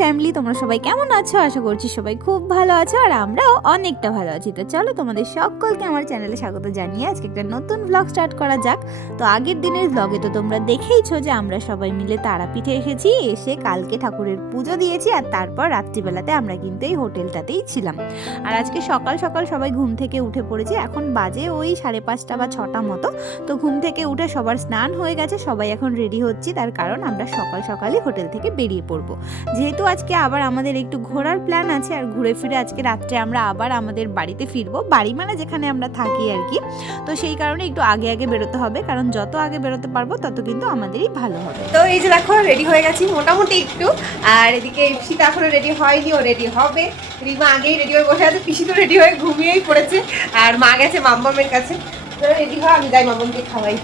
Family, তোমরা সবাই কেমন আছো? আশা করছি সবাই খুব ভালো আছো আর আমরাও অনেকটা ভালো আছি। তো চলো তোমাদের সকলকে আমার চ্যানেলে স্বাগত জানিয়ে আজকে একটা নতুন ব্লগ স্টার্ট করা যাক। তো আগের দিনের ব্লগে তো তোমরা দেখেইছো যে আমরা সবাই মিলে তারাপীঠে এসেছি, এসে কালকে ঠাকুরের পুজো দিয়েছি আর তারপর রাত্রিবেলাতে আমরা কিন্তু এই হোটেলটাতেই ছিলাম। আর আজকে সকাল সকাল সবাই ঘুম থেকে উঠে পড়েছি, এখন বাজে ওই 5:30 বা 6টা মতো। তো ঘুম থেকে উঠে সবার স্নান হয়ে গেছে, সবাই এখন রেডি হচ্ছি, তার কারণ আমরা সকাল সকালই হোটেল থেকে বেরিয়ে পড়বো। যেহেতু আজকে আবার আমাদের একটু ঘোরার প্ল্যান আছে আর ঘুরে ফিরে আজকে রাত্রে আমরা আবার আমাদের বাড়িতে ফিরবো, বাড়ি মানে যেখানে আমরা থাকি আর কি। তো সেই কারণে একটু আগে আগে বেরোতে হবে, কারণ যত আগে বেরোতে পারবো তত কিন্তু আমাদেরই ভালো হবে। তো এই যে দেখো রেডি হয়ে গেছি মোটামুটি একটু। আর এদিকে পিসিটা এখনো রেডি হয়নি, ও রেডি হবে। রিমা আগেই রেডি হয়ে বসে আছে, পিসি তো রেডি হয়ে ঘুমিয়েই পড়েছে। আর মা গেছে মাম্মামের কাছে। রেডি হয়, আমি যাই মাম্মামকে খাওয়াই।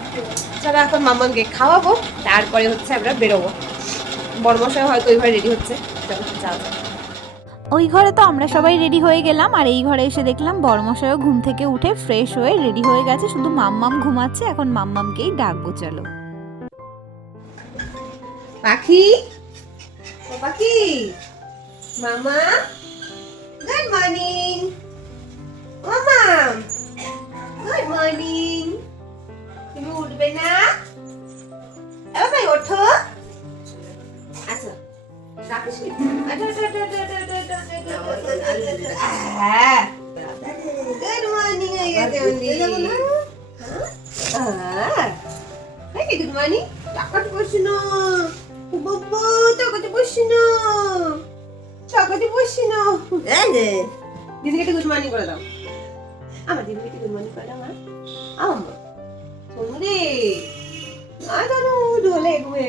চলো এখন মাম্মামকে খাওয়াবো, তারপরে হচ্ছে আমরা বেরোবো। বড়মশাই হয়তো ওইভাবে রেডি হচ্ছে। ওই ঘরে তো আমরা সবাই রেডি হয়ে গেলাম, আর এই ঘরে এসে দেখলাম বড়মশাইও ঘুম থেকে উঠে ফ্রেশ হয়ে রেডি হয়ে গেছে, শুধু মাম্মাম ঘুমাচ্ছে। এখন মাম্মামকেই ডাকবো, চলো। পাখি, ও পাখি, মামা, গুড মর্নিং। মামা, গুড মর্নিং। তুমি উঠবে না? এবার ভাই ওঠো। আচ্ছা, রাখিস নি। হ্যাঁ, গুড মর্নিং হয়ে গেছে উনি। Good morning. টাকাতে বসি না বাবা, টাকাতে বসি না, টাকাতে বসি না। দিদিকে একটু গুড মর্নিং করে দাও। আমার দিদিকে একটু গুড মর্নিং করে দাও। আমার সোনুরে আয় দাদু ঢোলে ঘুরে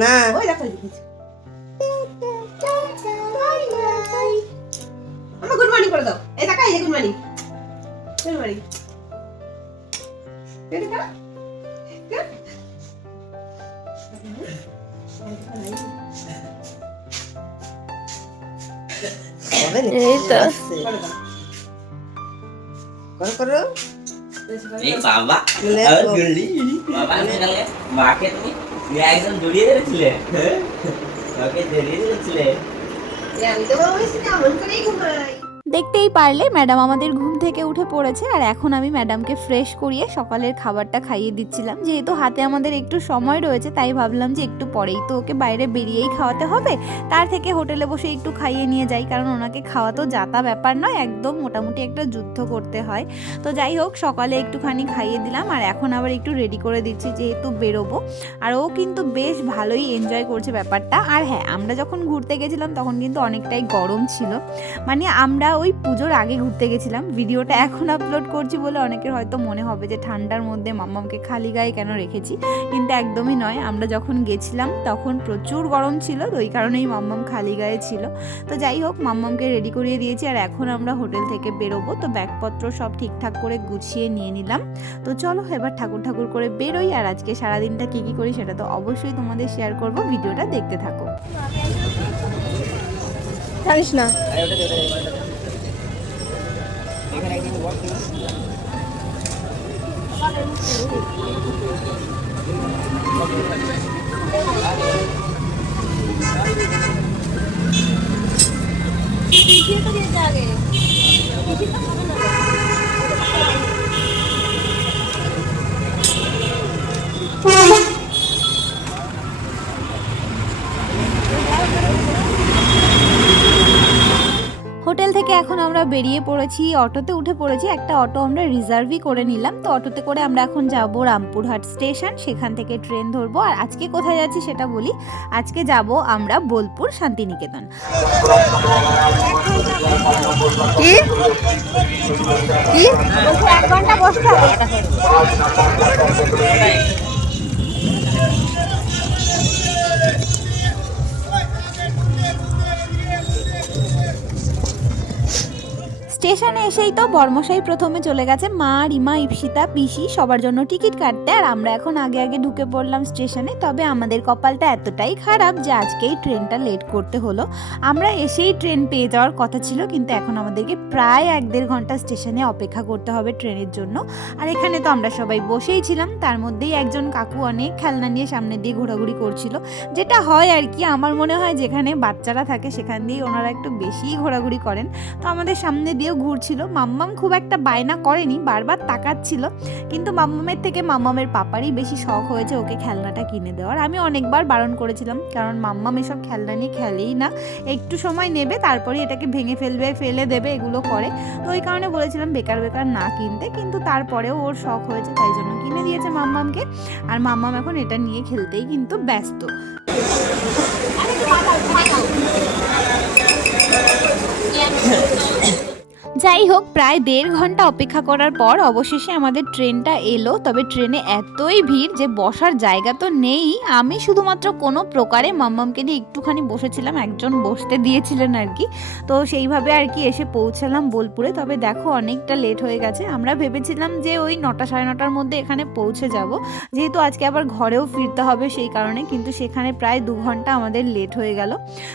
না, ওই দেখো দিদিকে আমার গুড মর্নিং করে দাও। এই টাকা, এই গুড মর্নিং, গুড মর্নিং। এই তো করো এই বাবা জলদি বাবা কালকে মাকে তুমি একদম জড়িয়ে ধরেছিলে, ওকে জড়িয়ে ধরেছিলে। আমি তো বলছি না মন করেই ঘুমাই। দেখতেই পারলে ম্যাডাম আমাদের ঘুম থেকে উঠে পড়েছে, আর এখন আমি ম্যাডামকে ফ্রেশ করিয়ে সকালের খাবারটা খাইয়ে দিচ্ছিলাম। যেহেতু হাতে আমাদের একটু সময় রয়েছে, তাই ভাবলাম যে একটু পরেই তো ওকে বাইরে বেরিয়েই খাওয়াতে হবে, তার থেকে হোটেলে বসে একটু খাইয়ে নিয়ে যাই, কারণ ওনাকে খাওয়া তো যাতা ব্যাপার নয়, একদম মোটামুটি একটা যুদ্ধ করতে হয়। তো যাই হোক, সকালে একটুখানি খাইয়ে দিলাম, আর এখন আবার একটু রেডি করে দিচ্ছি যেহেতু বেরোবো। আর ও কিন্তু বেশ ভালোই এনজয় করছে ব্যাপারটা। আর হ্যাঁ, আমরা যখন ঘুরতে গেছিলাম তখন কিন্তু অনেকটাই গরম ছিল, মানে আমরা ওই পুজোর আগে ঘুরতে গেছিলাম। ভিডিওটা এখন আপলোড করছি বলে অনেকের হয়তো মনে হবে যে ঠান্ডার মধ্যে মাম্মামকে খালি গায়ে কেন রেখেছি, কিন্তু একদমই নয়। আমরা যখন গেছিলাম তখন প্রচুর গরম ছিল, তো ওই কারণেই মাম্মাম খালি গায়ে ছিল। তো যাই হোক, মাম্মামকে রেডি করিয়ে দিয়েছি, আর এখন আমরা হোটেল থেকে বেরোবো। তো ব্যাগপত্র সব ঠিকঠাক করে গুছিয়ে নিয়ে নিলাম। তো চলো এবার ঠাকুর ঠাকুর করে বেরোই, আর আজকে সারাদিনটা কী কী করি সেটা তো অবশ্যই তোমাদের শেয়ার করব, ভিডিওটা দেখতে থাকো। জানিস না হোটেল থেকে এখন আমরা বেরিয়ে পড়েছি, অটোতে উঠে পড়েছি। একটা অটো আমরা রিজার্ভই করে নিলাম। তো অটোতে করে আমরা এখন যাব রামপুরহাট স্টেশন, সেখান থেকে ট্রেন ধরবো। আর আজকে কোথায় যাচ্ছি সেটা বলি, আজকে যাব আমরা বোলপুর শান্তিনিকেতন। কি কি 1 ঘন্টা বসতে হবে। স্টেশনে এসেই তো বর্মশাই প্রথমে চলে গেছে মা, রিমা, ইপসিতা, পিসি সবার জন্য টিকিট কাটতে, আর আমরা এখন আগে আগে ঢুকে পড়লাম স্টেশনে। তবে আমাদের কপালটা এতটাই খারাপ যে আজকেই ট্রেনটা লেট করতে হলো। আমরা এসেই ট্রেন পেয়ে যাওয়ার কথা ছিল, কিন্তু এখন আমাদেরকে প্রায় 1-1.5 ঘন্টা স্টেশনে অপেক্ষা করতে হবে ট্রেনের জন্য। আর এখানে তো আমরা সবাই বসেই ছিলাম, তার মধ্যেই একজন কাকু অনেক খেলনা নিয়ে সামনে দিয়ে ঘোরাঘুরি করছিল, যেটা হয় আর কি। আমার মনে হয় যেখানে বাচ্চারা থাকে সেখান দিয়েই ওনারা একটু বেশিই ঘোরাঘুরি করেন। তো আমাদের সামনে দিয়েও ঘুরছিল। মাম্মাম খুব একটা বায়না করেনি, বারবার তাকাচ্ছিল, কিন্তু মাম্মামের থেকে মাম্মামের পাপারই বেশি শখ হয়েছে ওকে খেলনাটা কিনে দেওয়ার। আমি অনেকবার বারণ করেছিলাম, কারণ মাম্মাম এসব খেলনা নিয়ে খেলেই না, একটু সময় নেবে তারপরে এটাকে ভেঙে ফেলবে, ফেলে দেবে, এগুলো করে। তো ওই কারণে বলেছিলাম বেকার বেকার না কিনতে, কিন্তু তারপরেও ওর শখ হয়েছে তাই জন্য কিনে দিয়েছে মাম্মামকে। আর মাম্মাম এখন এটা নিয়ে খেলতেই কিন্তু ব্যস্ত। যাই হোক, প্রায় 1.5 ঘন্টা অপেক্ষা করার পর অবশেষে আমাদের ট্রেনটা এলো। তবে ট্রেনে এতই ভিড় যে বসার জায়গা তো নেই। আমি শুধুমাত্র কোনো প্রকারে মাম্মামকে নিয়ে একটুখানি বসেছিলাম, একজন বসতে দিয়েছিলেন আর কি। তো সেইভাবে আর কি এসে পৌঁছালাম বোলপুরে। তবে দেখো অনেকটা লেট হয়ে গেছে। আমরা ভেবেছিলাম যে ওই 9টা সাড়ে 9টার মধ্যে এখানে পৌঁছে যাব, যেহেতু আজকে আবার ঘরেও ফিরতে হবে সেই কারণে, কিন্তু সেখানে প্রায় 2 ঘন্টা আমাদের লেট হয়ে গেল।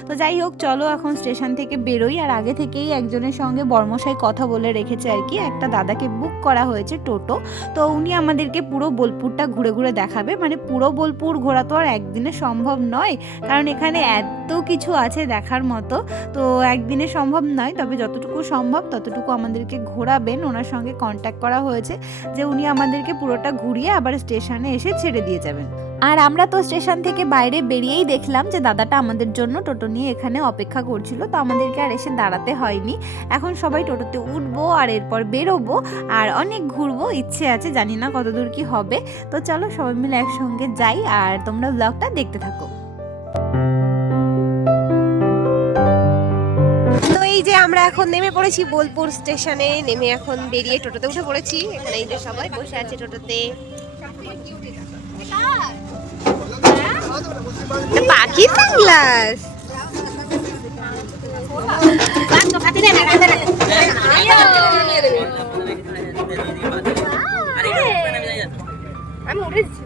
তো যাই হোক, চলো এখন স্টেশন থেকে বেরোই। আর আগে থেকেই একজনের সঙ্গে বর্মশাই কথা বলে রেখেছে আর কি, একটা দাদাকে বুক করা হয়েছে টোটো। তো উনি আমাদেরকে পুরো বোলপুরটা ঘুরে ঘুরে দেখাবে। মানে পুরো বোলপুর ঘোরা তো আর একদিনে সম্ভব নয়, কারণ এখানে এত কিছু আছে দেখার মতো, তো একদিনে সম্ভব নয়। তবে যতটুকু সম্ভব ততটুকু আমাদেরকে ঘোরাবেন। ওনার সঙ্গে কন্ট্যাক্ট করা হয়েছে যে উনি আমাদেরকে পুরোটা ঘুরিয়ে আবার স্টেশনে এসে ছেড়ে দিয়ে যাবেন। আর আমরা তো স্টেশন থেকে বাইরে বেরিয়েই দেখলাম যে দাদাটা আমাদের জন্য টোটো নিয়ে এখানে অপেক্ষা করছিল। তো আমাদেরকে আর এসে দাঁড়াতে হয়নি। এখন সবাই টোটোতে উঠবো আর এরপর বেরোবো, আর অনেক ঘুরবো, ইচ্ছে আছে, জানি না কতদূর কি হবে। তো চলো সবাই মিলে একসঙ্গে যাই, আর তোমরা ব্লগটা দেখতে থাকো। তো এই যে আমরা এখন নেমে পড়েছি বোলপুর স্টেশনে। নেমে এখন বেরিয়ে টোটোতে উঠে পড়েছি। এখানে এই যে সবাই বসে আছে টোটোতে। পাখি সানগ্লাস আমি উঠেছি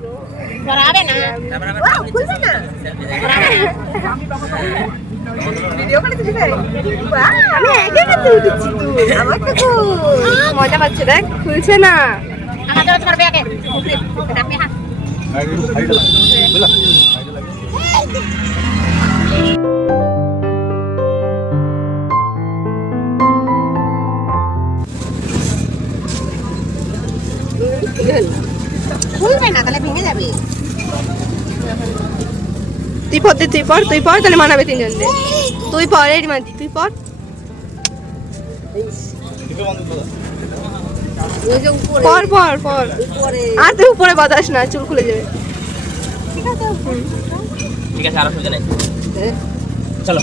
মজা পাচ্ছে, দেখ খুলছে না। খুলবে না, তাহলে ভেঙে যাবে। তুই পর তাহলে মানাবে 3 জন। তুই পর, এই মানতি তুই পর। পর পর পর, আর তুই উপরে বাতাস না, চুল খুলে যাবে। ঠিক আছে আর অসুবিধা নেই, চলো।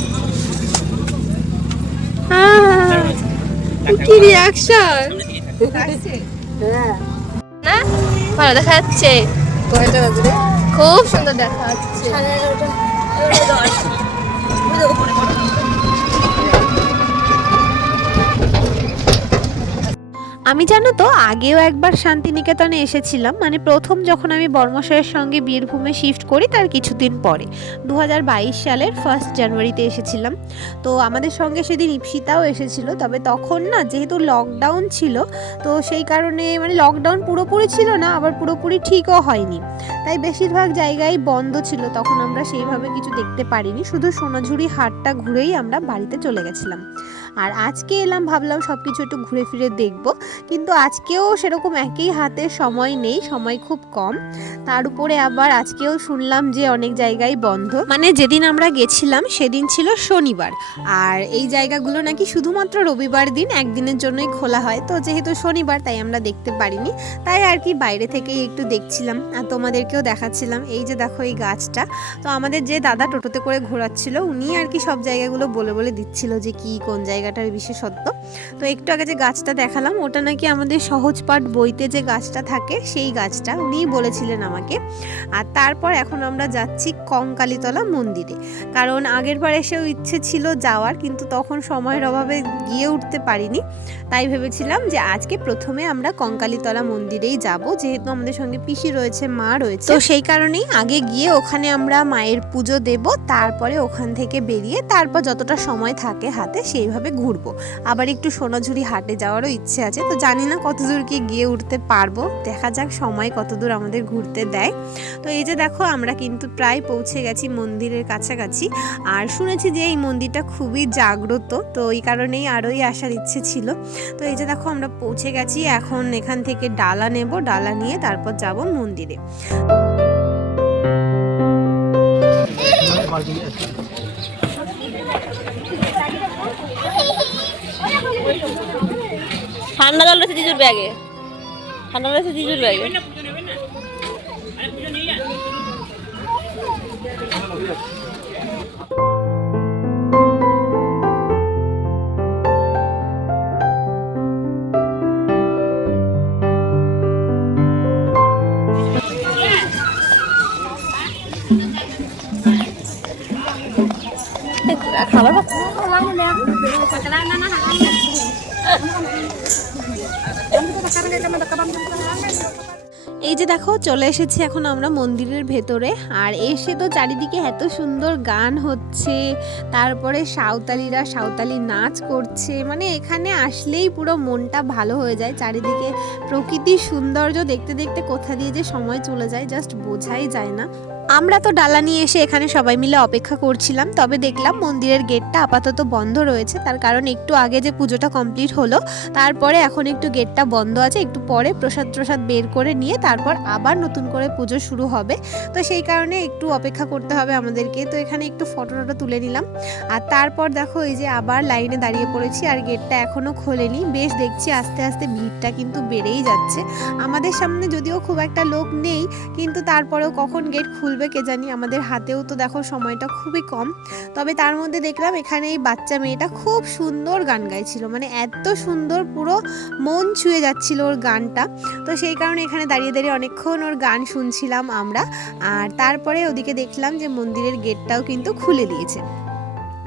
কি রিঅ্যাকশন না, ভালো দেখা যাচ্ছে, খুব সুন্দর দেখা যাচ্ছে। আমি জানো তো আগেও একবার শান্তিনিকেতনে এসেছিলাম, মানে প্রথম যখন আমি বর্মশাইয়ের সঙ্গে বীরভূমে শিফট করি তার কিছুদিন পরে 2022 সালের 1 জানুয়ারিতে এসেছিলাম। তো আমাদের সঙ্গে সেদিন ইপসিতাও এসেছিল। তবে তখন না যেহেতু লকডাউন ছিল, তো সেই কারণে মানে লকডাউন পুরোপুরি ছিল না, আবার পুরোপুরি ঠিকও হয়নি, তাই বেশিরভাগ জায়গায় বন্ধ ছিল। তখন আমরা সেইভাবে কিছু দেখতে পারিনি, শুধু সোনাঝুরি হাটটা ঘুরেই আমরা বাড়িতে চলে গেছিলাম। আর আজকে এলাম, ভাবলাম সব কিছু একটু ঘুরে ফিরে দেখবো, কিন্তু আজকেও সেরকম একই হাতে সময় নেই, সময় খুব কম। তার উপরে আবার আজকেও শুনলাম যে অনেক জায়গায় বন্ধ, মানে যেদিন আমরা গেছিলাম সেদিন ছিল শনিবার, আর এই জায়গাগুলো নাকি শুধুমাত্র রবিবার দিন একদিনের জন্যই খোলা হয়। তো যেহেতু শনিবার তাই আমরা দেখতে পারিনি, তাই আর কি বাইরে থেকেই একটু দেখছিলাম আর তোমাদেরকেও দেখাচ্ছিলাম। এই যে দেখো এই গাছটা, তো আমাদের যে দাদা টোটোতে করে ঘোরাচ্ছিল উনি আর কি সব জায়গাগুলো বলে বলে দিচ্ছিল যে কি কোন জায়গা জায়গাটার বিশেষত্ব। তো একটু আগে যে গাছটা দেখালাম ওটা নাকি আমাদের সহজ পাঠ বইতে যে গাছটা থাকে সেই গাছটা, উনিই বলেছিলেন আমাকে। আর তারপর এখন আমরা যাচ্ছি কঙ্কালীতলা মন্দিরে, কারণ আগের বার এসেও ইচ্ছে ছিল যাওয়ার, কিন্তু তখন সময়ের অভাবে গিয়ে উঠতে পারিনি। তাই ভেবেছিলাম যে আজকে প্রথমে আমরা কঙ্কালীতলা মন্দিরেই যাব, যেহেতু আমাদের সঙ্গে পিসি রয়েছে, মা রয়েছে, তো সেই কারণেই আগে গিয়ে ওখানে আমরা মায়ের পুজো দেব, তারপরে ওখান থেকে বেরিয়ে তারপর যতটা সময় থাকে হাতে সেইভাবে ঘুরবো। আবার একটু সোনাঝুরি হাটে যাওয়ারও ইচ্ছে আছে, তো জানি না কতদূর কি গিয়ে উঠতে পারবো, দেখা যাক সময় কতদূর আমাদের ঘুরতে দেয়। তো এই যে দেখো আমরা কিন্তু প্রায় পৌঁছে গেছি মন্দিরের কাছাকাছি। আর শুনেছি যে এই মন্দিরটা খুবই জাগ্রত, তো এই কারণেই আরোই আসার ইচ্ছে ছিল। তো এই যে দেখো আমরা পৌঁছে গেছি, এখন এখান থেকে ডালা নেব, ডালা নিয়ে তারপর যাব মন্দিরে। ঠান্ডা জল রয়েছে জিজুর ব্যাগে, ঠান্ডা রয়েছে জিজুর ব্যাগে। খাবার এই যে দেখো চলে এসেছি এখন আমরা মন্দিরের ভেতরে। আর এসে তো চারিদিকে এত সুন্দর গান হচ্ছে, তারপরে সাঁওতালিরা সাঁওতালি নাচ করছে, মানে এখানে আসলেই পুরো মনটা ভালো হয়ে যায়। চারিদিকে প্রকৃতির সৌন্দর্য দেখতে দেখতে কোথা দিয়ে যে সময় চলে যায় জাস্ট বোঝাই যায় না। আমরা তো ডালা নিয়ে এসে এখানে সবাই মিলে অপেক্ষা করছিলাম, তবে দেখলাম মন্দিরের গেটটা আপাতত বন্ধ রয়েছে, তার কারণ একটু আগে যে পুজোটা কমপ্লিট হলো তারপরে এখন একটু গেটটা বন্ধ আছে, একটু পরে প্রসাদ বের করে নিয়ে তারপর আবার নতুন করে পুজো শুরু হবে, তো সেই কারণে একটু অপেক্ষা করতে হবে আমাদেরকে। তো এখানে একটু ফটো তুলে নিলাম, আর তারপর দেখো এই যে আবার লাইনে দাঁড়িয়ে পড়েছি, আর গেটটা এখনও খোলেনি। বেশ দেখছি আস্তে আস্তে ভিড়টা কিন্তু বেড়েই যাচ্ছে। আমাদের সামনে যদিও খুব একটা লোক নেই, কিন্তু তারপরেও কখন গেট খুলবে কে জানি, আমাদের হাতেও তো দেখো সময়টা খুবই কম। তবে তার মধ্যে দেখলাম এখানে এই বাচ্চা মেয়েটা খুব সুন্দর গান গাইছিল, মানে এত সুন্দর, পুরো মন ছুঁয়ে যাচ্ছিল ওর গানটা। তো সেই কারণে এখানে দাঁড়িয়ে দাঁড়িয়ে অনেকক্ষণ ওর গান শুনছিলাম আমরা। আর তারপরে ওদিকে দেখলাম যে মন্দিরের গেটটাও কিন্তু খুলে দিয়েছে।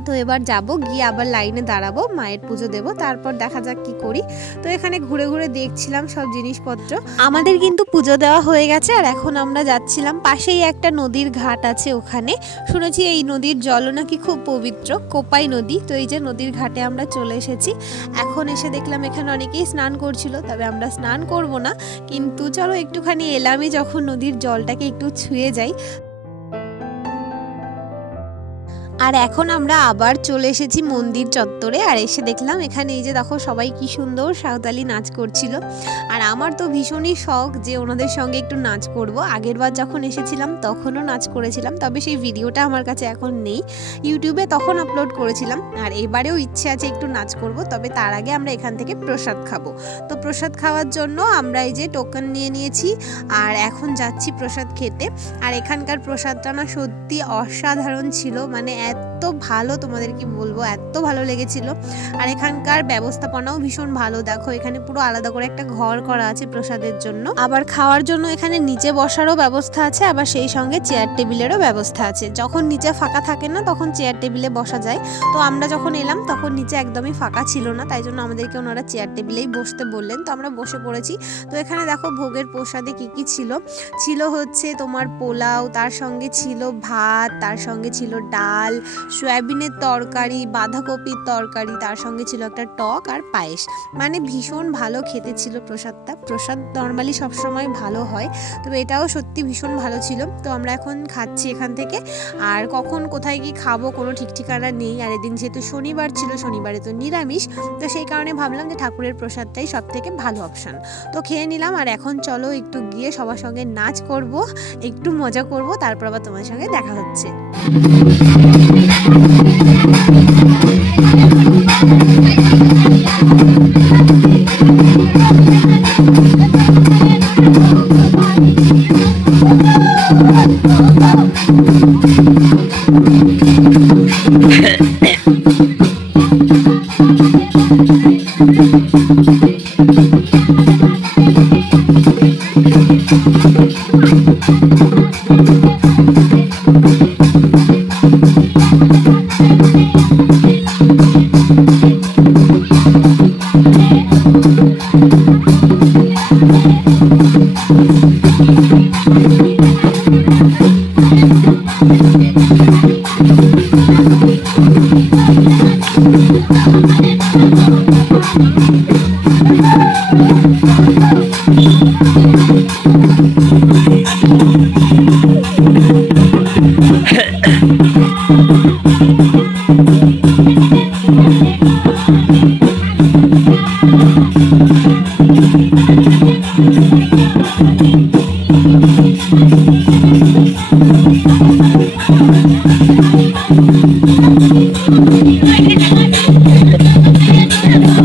তো এবার যাব, গিয়ে আবার লাইনে দাঁড়াবো, মায়ের পুজো দেব, তারপর দেখা যাক কি করি। তো এখানে ঘুরে ঘুরে দেখছিলাম সব জিনিসপত্র। আমাদের কিন্তু পুজো দেওয়া হয়ে গেছে, আর এখন আমরা যাচ্ছিলাম, পাশেই একটা নদীর ঘাট আছে, ওখানে শুনেছি এই নদীর জল নাকি খুব পবিত্র, কোপাই নদী। তো এই যে নদীর ঘাটে আমরা চলে এসেছি। এখন এসে দেখলাম এখানে অনেকেই স্নান করছিল, তবে আমরা স্নান করব না, কিন্তু চলো একটুখানি এলামই যখন নদীর জলটাকে একটু ছুঁয়ে যাই। আর এখন আমরা আবার চলে এসেছি মন্দির চত্বরে, আর এসে দেখলাম এখানে এই যে দেখো সবাই কি সুন্দর সাঁওতালি নাচ করছিল। আর আমার তো ভীষণই শখ যে ওনাদের সঙ্গে একটু নাচ করব। আগেরবার যখন এসেছিলাম তখনও নাচ করেছিলাম, তবে সেই ভিডিওটা আমার কাছে এখন নেই, ইউটিউবে তখন আপলোড করেছিলাম। আর এবারেও ইচ্ছে আছে একটু নাচ করব, তবে তার আগে আমরা এখান থেকে প্রসাদ খাবো। তো প্রসাদ খাওয়ার জন্য আমরা এই যে টোকেন নিয়ে নিয়েছি, আর এখন যাচ্ছি প্রসাদ খেতে। আর এখানকার প্রসাদটা না সত্যি অসাধারণ ছিল, মানে এত ভালো, তোমাদের কি বলবো, এত ভালো লেগেছিল। আর এখানকার ব্যবস্থাপনাও ভীষণ ভালো, দেখো এখানে পুরো আলাদা করে একটা ঘর করা আছে প্রসাদের জন্য, আবার খাওয়ার জন্য এখানে নিচে বসারও ব্যবস্থা আছে, আবার সেই সঙ্গে চেয়ার টেবিলেরও ব্যবস্থা আছে। যখন নিচে ফাঁকা থাকে না তখন চেয়ার টেবিলে বসা যায়। তো আমরা যখন এলাম তখন নিচে একদমই ফাঁকা ছিল না, তাই জন্য আমাদেরকে ওনারা চেয়ার টেবিলেই বসতে বললেন, তো আমরা বসে পড়েছি। তো এখানে দেখো ভোগের প্রসাদে কি কি ছিল, ছিল হচ্ছে তোমার পোলাও, তার সঙ্গে ছিল ভাত, তার সঙ্গে ছিল ডাল, সয়াবিনের তরকারি, বাঁধাকপির তরকারি, তার সঙ্গে ছিল একটা টক আর পায়েস। মানে ভীষণ ভালো খেতে ছিল প্রসাদটা। প্রসাদ নর্মালি সবসময় ভালো হয়, তবে এটাও সত্যি ভীষণ ভালো ছিল। তো আমরা এখন খাচ্ছি এখান থেকে, আর কখন কোথায় কি খাবো কোনো ঠিক ঠিকানা নেই। আর এদিন যেহেতু শনিবার ছিল, শনিবারে তো নিরামিষ, তো সেই কারণে ভাবলাম যে ঠাকুরের প্রসাদটাই সব থেকে ভালো অপশান। তো খেয়ে নিলাম, আর এখন চলো একটু গিয়ে সবার সঙ্গে নাচ করব, একটু মজা করব, তারপর আবার তোমার সঙ্গে দেখা হচ্ছে।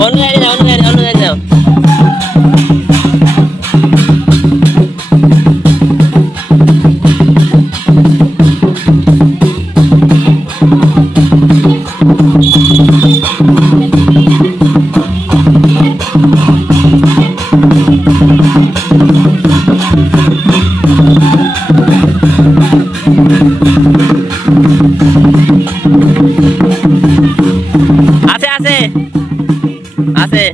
অন্য সাইডে যাও, অন্য সাইডে যাও। আছে আছে আছে।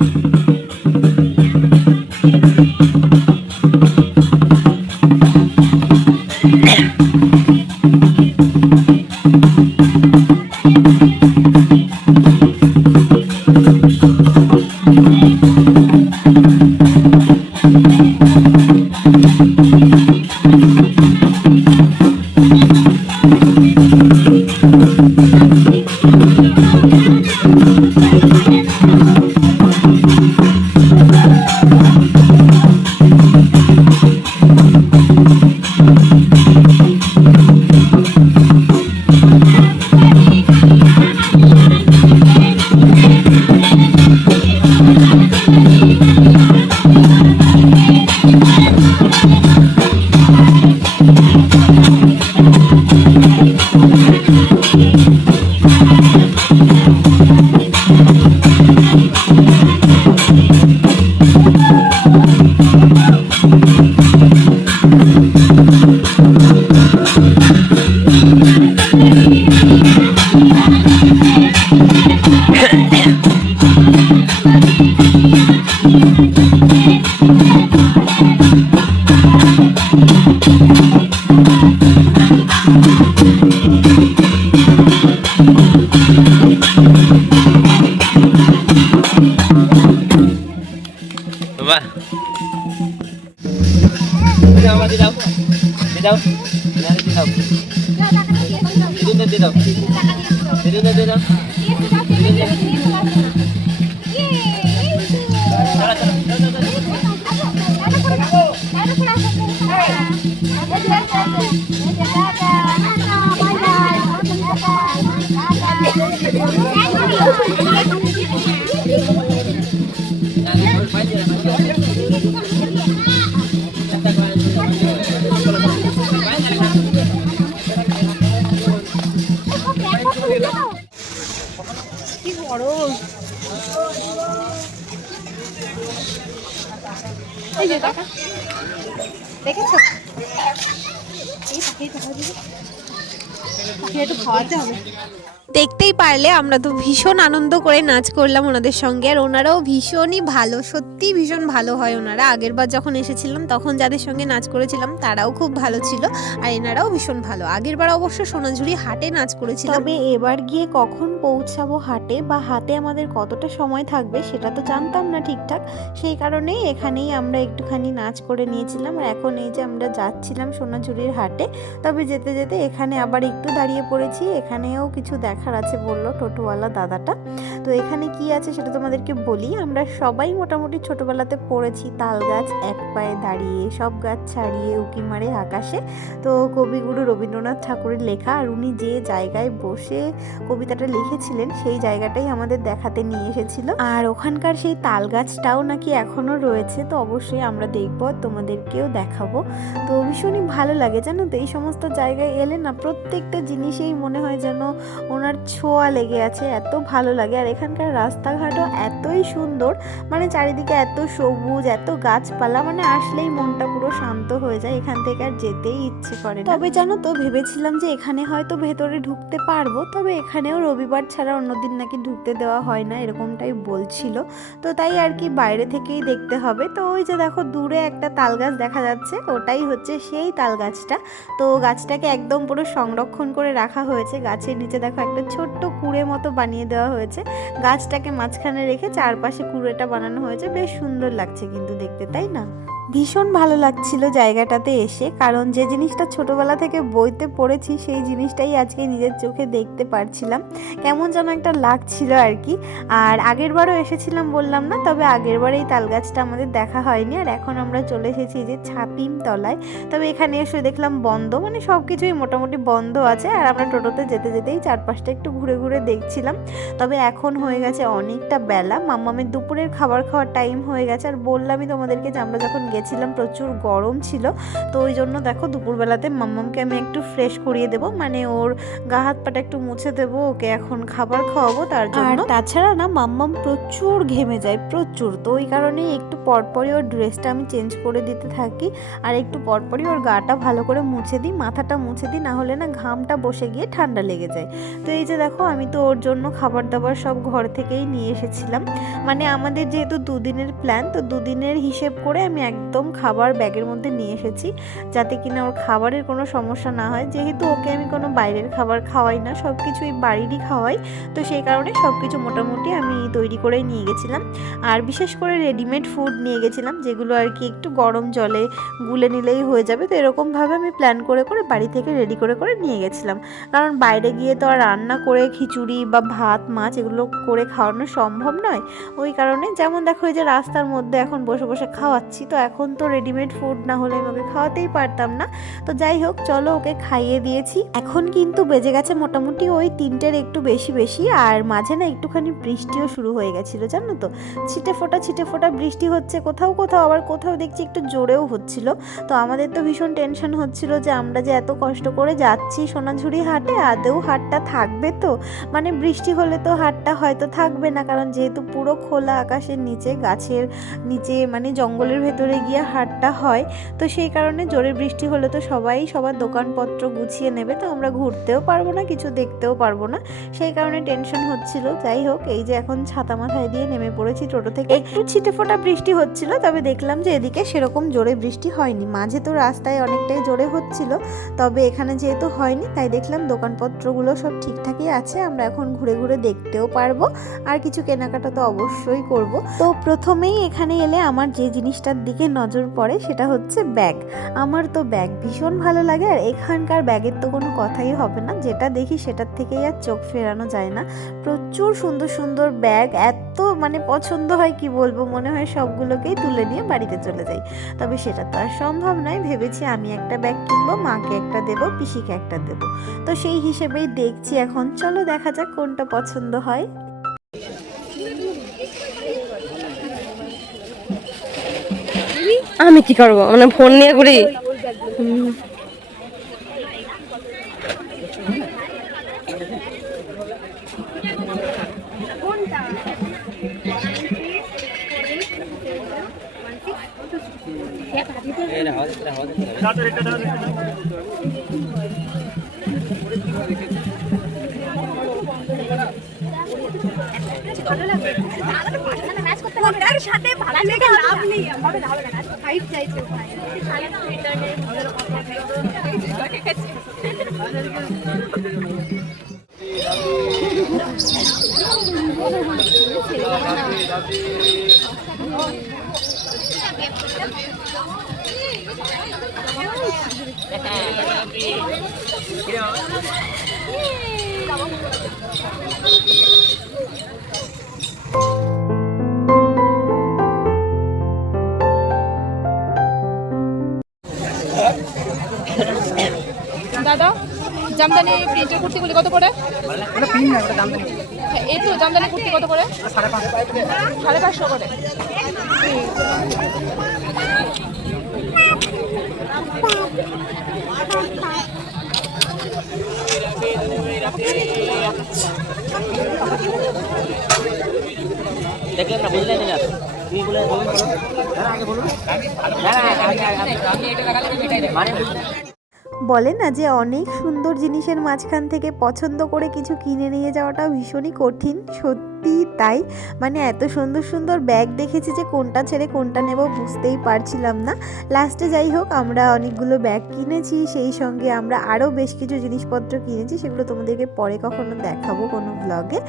বাহ, আমার দিয়ে দাও, দিয়ে দাও, দিয়ে দাও, দিদুনদের দিয়ে দাও, দিদুনদের দিয়ে দাও, দিদুনদের। কি বড় এই যে দেখা দেখেছো এই পাখিটা একটু খাওয়াতে হবে। দেখতেই পারলে আমরা তো ভীষণ আনন্দ করে নাচ করলাম ওনাদের সঙ্গে, আর ওনারাও ভীষণই ভালো, সত্যিই ভীষণ ভালো হয় ওনারা। আগেরবার যখন এসেছিলাম তখন যাদের সঙ্গে নাচ করেছিলাম তারাও খুব ভালো ছিল, আর এনারাও ভীষণ ভালো। আগেরবার অবশ্য সোনাঝুরি হাটে নাচ করেছিলাম, তবে এবার গিয়ে কখন পৌঁছাবো হাটে বা হাতে আমাদের কতটা সময় থাকবে সেটা তো জানতাম না ঠিকঠাক, সেই কারণেই এখানেই আমরা একটুখানি নাচ করে নিয়েছিলাম। আর এখন এই যে আমরা যাচ্ছিলাম সোনাঝুরির হাটে, তবে যেতে যেতে এখানে আবার একটু দাঁড়িয়ে পড়েছি, এখানেও কিছু দেখার আছে বললো টোটোওয়ালা দাদাটা। তো এখানে কি আছে সেটা তোমাদেরকে বলি। আমরা সবাই মোটামুটি ছোটবেলাতে পড়েছি তাল গাছ এক পায়ে দাঁড়িয়ে, সব গাছ ছাড়িয়ে উঁকি মারে আকাশে। তো কবিগুরু রবীন্দ্রনাথ ঠাকুরের লেখা, আর উনি যে জায়গায় বসে কবিতাটা লিখেছিলেন সেই জায়গাটাই আমাদের দেখাতে নিয়ে এসেছিল। আর ওখানকার সেই তাল গাছটাও নাকি এখনো রয়েছে, তো অবশ্যই আমরা দেখবো, তোমাদেরকেও দেখাবো। তো ভীষণই ভালো লাগে জানো তো, এই সমস্ত জায়গায় এলে না প্রত্যেকটা জিনিসেই মনে হয় যেন ওনার ছোঁয়া লেগে আছে, এত ভালো লাগে। আর এখানকার রাস্তাঘাটও এতই সুন্দর, মানে চারিদিকে এত সবুজ, এত গাছপালা, মানে আসলেই মনটা পুরো শান্ত হয়ে যায়, এখান থেকে আর যেতেই ইচ্ছে করে না। তবে জানো তো, ভেবেছিলাম যে এখানে হয়তো ভেতরে ঢুকতে পারবো, তবে এখানেও রবিবার ছাড়া অন্যদিন নাকি ঢুকতে দেওয়া হয় না, এরকমটাই বলছিল। তো তাই আর কি বাইরে থেকেই দেখতে হবে। তো ওই যে দেখো দূরে একটা তাল গাছ দেখা যাচ্ছে, ওটাই হচ্ছে সেই তাল গাছটা। তো গাছটাকে একদম পুরো সংরক্ষণ করে রাখা হয়েছে। গাছের নিচে দেখো একটা ছোট্ট কুঁড়ে মতো বানিয়ে দেওয়া হয়েছে, গাছটাকে মাঝখানে রেখে চারপাশে কুঁড়েটা বানানো হয়েছে। বেশ সুন্দর লাগছে কিন্তু দেখতে, তাই না? ভীষণ ভালো লাগছিল জায়গাটাতে এসে, কারণ যে জিনিসটা ছোটবেলা থেকে বইতে পড়েছি সেই জিনিসটাই আজকে নিজের চোখে দেখতে পারছিলাম, কেমন যেন একটা লাগছিল আর কি। আর আগেরবারও এসেছিলাম বললাম না, তবে আগেরবার এই তাল গাছটা আমাদের দেখা হয়নি। আর এখন আমরা চলে এসেছি যে ছাতিম তলায়। তবে এখানে এসে দেখলাম বন্ধ, মানে সব কিছুই মোটামুটি বন্ধ আছে। আর আমরা টোটোতে যেতে যেতেই চারপাশটা একটু ঘুরে ঘুরে দেখছিলাম। তবে এখন হয়ে গেছে অনেকটা বেলা, মাম্মামের দুপুরের খাবার খাওয়ার টাইম হয়ে গেছে। আর বললামই তোমাদেরকে যে আমরা যখন গেছিলাম প্রচুর গরম ছিল, তো ওই জন্য দেখো দুপুরবেলাতে মাম্মামকে আমি একটু ফ্রেশ করিয়ে দেবো, মানে ওর গা হাত পাটা একটু মুছে দেবো, ওকে এখন খাবার খাওয়াবো তার জন্য। আর তাছাড়া না মাম্মাম প্রচুর ঘেমে যায়, প্রচুর। তো ওই কারণেই একটু পরপরই ওর ড্রেসটা আমি চেঞ্জ করে দিতে থাকি, আর একটু পরপরই ওর গাটা ভালো করে মুছে দিই, মাথাটা মুছে দিই, না হলে না ঘামটা বসে গিয়ে ঠান্ডা লেগে যায়। তো এই যে দেখো আমি তো ওর জন্য খাবার দাবার সব ঘর থেকেই নিয়ে এসেছিলাম, মানে আমাদের যেহেতু দুদিনের প্ল্যান, তো দুদিনের হিসেব করে আমি একদম খাবার ব্যাগের মধ্যে নিয়ে এসেছি, যাতে কিনা ওর খাবারের কোনো সমস্যা না হয়। যেহেতু ওকে আমি কোনো বাইরের খাবার খাওয়াই না, সব কিছুই বাড়িরই খাওয়াই, তো সেই কারণে সব কিছু মোটামুটি আমি তৈরি করেই নিয়ে গেছিলাম। আর বিশেষ করে রেডিমেড ফুড নিয়ে গেছিলাম, যেগুলো আর কি একটু গরম জলে গুলে নিলেই হয়ে যাবে। তো এরকমভাবে আমি প্ল্যান করে করে বাড়ি থেকে রেডি করে করে নিয়ে গেছিলাম, কারণ বাইরে গিয়ে তো আর রান্না করে খিচুড়ি বা ভাত মাছ এগুলো করে খাওয়ানো সম্ভব নয়। ওই কারণে যেমন দেখো এই যে রাস্তার মধ্যে এখন বসে বসে খাওয়াচ্ছি, তো এখন তো রেডিমেড ফুড না হলে আমি ওকে খাওয়াতেই পারতাম না। তো যাই হোক, চলো ওকে খাইয়ে দিয়েছি। এখন কিন্তু বেজে গেছে মোটামুটি ওই 3টের একটু বেশি বেশি, আর মাঝে না একটুখানি বৃষ্টিও শুরু হয়ে গেছিলো, জানো তো, ছিটে ফোটা বৃষ্টি হচ্ছে কোথাও কোথাও, আবার কোথাও দেখছি একটু জোরেও হচ্ছিল। তো আমাদের তো ভীষণ টেনশন হচ্ছিল যে আমরা যে এত কষ্ট করে যাচ্ছি সোনাঝুরি হাটে, আদৌ হাটটা থাকবে তো, মানে বৃষ্টি হলে তো হাটটা হয়তো থাকবে না, কারণ যেহেতু পুরো খোলা আকাশের নিচে গাছের নিচে মানে জঙ্গলের ভেতরে গিয়ে হাটটা হয়, তো সেই কারণে জোরে বৃষ্টি হলে তো সবাই সবার দোকানপত্র গুছিয়ে নেবে, তো আমরা ঘুরতেও পারবো না, কিছু দেখতেও পারবো না, সেই কারণে টেনশন হচ্ছিল। যাই হোক, এই যে এখন ছাতা মাথায় দিয়ে নেমে পড়েছি টোটো থেকে। একটু ছিটে ফোটা বৃষ্টি হচ্ছিল, তবে দেখলাম যে এদিকে সেরকম জোরে বৃষ্টি হয়নি, মাঝে তো রাস্তায় অনেকটাই জোরে হচ্ছিল, তবে এখানে যেহেতু হয়নি তাই দেখলাম দোকানপত্রগুলো সব ঠিকঠাকই আছে, আমরা এখন ঘুরে ঘুরে দেখতেও পারবো, আর কিছু কেনাকাটা তো অবশ্যই করব। তো প্রথমেই এখানে এলে আমার যে জিনিসটার দিকে নজর পড়ে সেটা হচ্ছে ব্যাগ। আমার তো ব্যাগ ভীষণ ভালো লাগে, আর এখানকার ব্যাগের তো কোনো কথাই হবে না, যেটা দেখি সেটার থেকেই আর চোখ ফেরানো যায় না। প্রচুর সুন্দর সুন্দর ব্যাগ, এত মানে পছন্দ হয় কি বলবো, মনে হয় সবগুলোকেই তুলে নিয়ে বাড়িতে চলে যাই। তবে সেটা তো আর সম্ভব নয়, ভেবেছি আমি একটা ব্যাগ কিনবো, মাকে একটা দেবো, পিসিকে একটা দেবো। তো সেই হিসেবেই দেখছি এখন, চলো দেখা যাক কোনটা পছন্দ হয়। আমি কি করবো, মানে ফোন নিয়ে ঘুরি। দাদা, জামদানি প্রিন্টের কুর্তিগুলি কত করে? এই তো জামদানি কুর্তি কত করে? 550 করে। দেখলেন না, বুঝলেন না? তুমি বলে বলুন, আগে বলুন। মানে বলে না যে অনেক সুন্দর জিনিসের মাঝখান থেকে পছন্দ করে কিছু কিনে নিয়ে যাওয়াটা ভীষণই কঠিন, সত্যি তাই। মানে এত সুন্দর সুন্দর ব্যাগ দেখেছি যে কোনটা ছেড়ে কোনটা নেব বুঝতেই পারছিলাম না। লাস্টে যাই হোক আমরা অনেকগুলো ব্যাগ কিনেছি, সেই সঙ্গে আমরা আরও বেশ কিছু জিনিসপত্র কিনেছি, সেগুলো তোমাদেরকে পরে কখনো দেখাবো কোনো ব্লগে।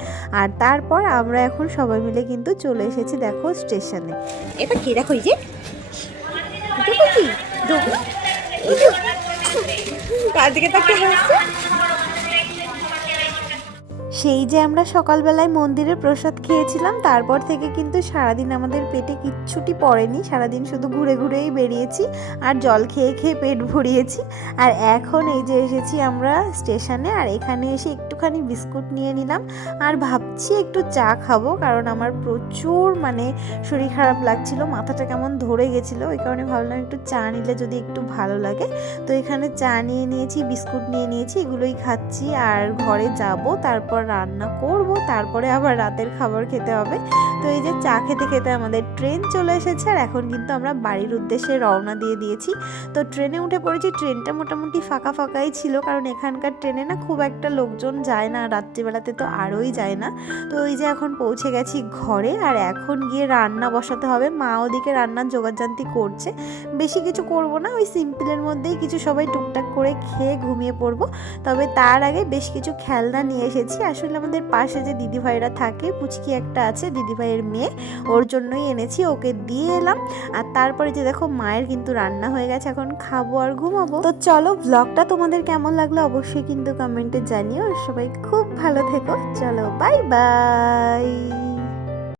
আর তারপর আমরা এখন সবাই মিলে কিন্তু চলে এসেছি দেখো স্টেশনে। এটা কি দেখো, এই যে কার দিকে তাকিয়ে হাসছে? সেই যে আমরা সকালবেলায় মন্দিরে প্রসাদ খেয়েছিলাম, তারপর থেকে কিন্তু সারাদিন আমাদের পেটে কিচ্ছুটি পড়েনি, সারাদিন শুধু ঘুরে ঘুরেই বেরিয়েছি আর জল খেয়ে খেয়ে পেট ভরিয়েছি। আর এখন এই যে এসেছি আমরা স্টেশনে, আর এখানে এসে একটুখানি বিস্কুট নিয়ে নিলাম আর ভাবছি একটু চা খাবো, কারণ আমার প্রচুর মানে শরীর খারাপ লাগছিল, মাথাটা কেমন ধরে গেছিলো, ওই কারণে ভাবলাম একটু চা নিলে যদি একটু ভালো লাগে। তো এখানে চা নিয়ে নিয়েছি, বিস্কুট নিয়ে নিয়েছি, এগুলোই খাচ্ছি। আর ঘরে যাব, তারপর রান্না করব, তারপরে আবার রাতের খাবার খেতে হবে। তো এই যে চা খেতে খেতে আমাদের ট্রেন চলে এসেছে, আর এখন কিন্তু আমরা বাড়ির উদ্দেশ্যে রওনা দিয়ে দিয়েছি। তো ট্রেনে উঠে পড়েছি, ট্রেনটা মোটামুটি ফাঁকা ফাঁকাই ছিল, কারণ এখানকার ট্রেনে না খুব একটা লোকজন যায় না, রাত্রিবেলাতে তো আরোই যায় না। তো এই যে এখন পৌঁছে গেছি ঘরে, আর এখন গিয়ে রান্না বসাতে হবে। মা ওদিকে রান্নার জোগাড়জান্তি করছে, বেশি কিছু করব না, ওই সিম্পলের মধ্যেই কিছু সবাই টুকটাক করে খেয়ে ঘুমিয়ে পড়বো। তবে তার আগে বেশ কিছু খেলনা নিয়ে এসেছি। আসলে আমাদের পাশে যে দিদিভাইরা থাকে, পুচকি একটা আছে দিদিভাইয়ের মেয়ে, ওর জন্যই এনেছি, ওকে দিয়ে এলাম। আর তারপরে যে দেখো মায়ের কিন্তু রান্না হয়ে গেছে, এখন খাবো আর ঘুমাবো। তো চলো, ব্লগটা তোমাদের কেমন লাগলো অবশ্যই কিন্তু কমেন্টে জানিও। সবাই খুব ভালো থেকো, চলো বাই বাই।